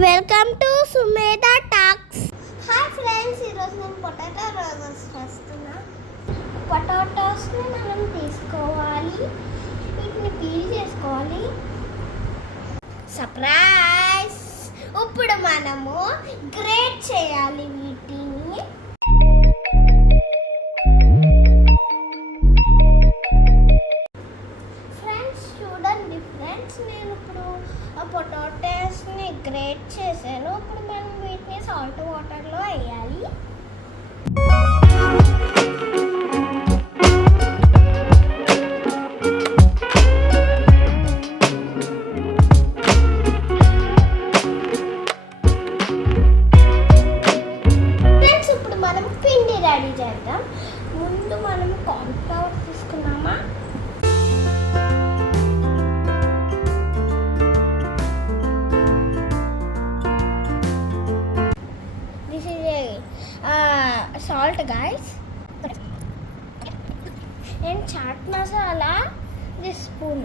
Welcome to Sumedha talks. Hi friends, ఈరోజు నేను potato roses చేస్తున్నా. పొటాటోస్ని మనం తీసుకోవాలి, వీటిని పీల్ చేసుకోవాలి. సర్ప్రైజ్! ఇప్పుడు మనము గ్రేట్ చేయాలి వీటిని. ఫ్రెండ్స్ చూడండి ఫ్రెండ్స్, నేను ఇప్పుడు పొటాటోస్ని గ్రేట్ చేశాను. ఇప్పుడు మనం వీటిని సాల్ట్ వాటర్లో వేయాలి. ఫ్రెండ్స్ ఇప్పుడు మనం పిండి రెడీ చేద్దాం. ముందు మనం కార్న్ఫ్లవర్ తీసుకున్నామా, salt guys, and chaat masala this spoon.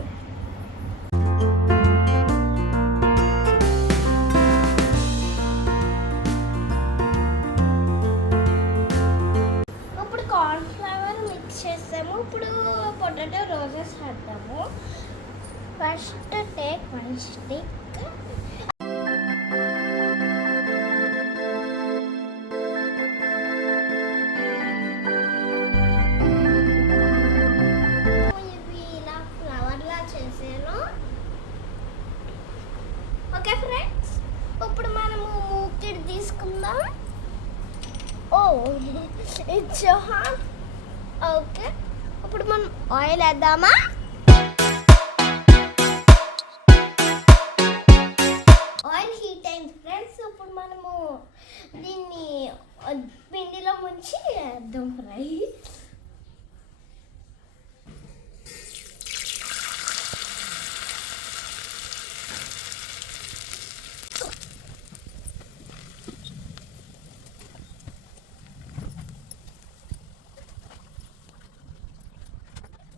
ఇప్పుడు కార్న్ ఫ్లవర్ మిక్స్ చేస్తాము. ఇప్పుడు పొటాటో రోజెస్ చేద్దాము. First take one stick. Okay friends, ఇప్పుడు మనము మూకిడ్ తీసుకుందాం. Oh it's hot. ఓకే, ఇప్పుడు మనం ఆయిల్ వేద్దామా. ఆయిల్ హీట్ అయింది ఫ్రెండ్స్. ఇప్పుడు మనము దీన్ని పిండిలో ముంచి వేద్దాం fry.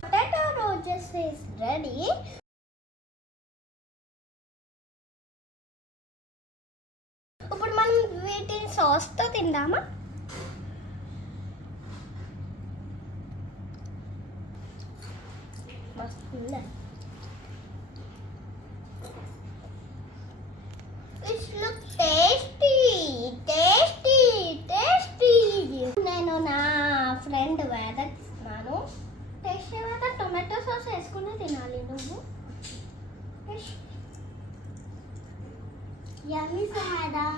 Potato Roses is ready. ఇప్పుడు మనం వీటిని సాస్తో తిందామా. వస్తుందా? It looks tasty, tasty, tasty. నేను నా ఫ్రెండ్ వేదకి ఇస్తున్నాను. టేస్ట్ తర్వాత టొమాటో సాస్ వేసుకుని తినాలి నువ్వు. యమ్మీ సహాదా.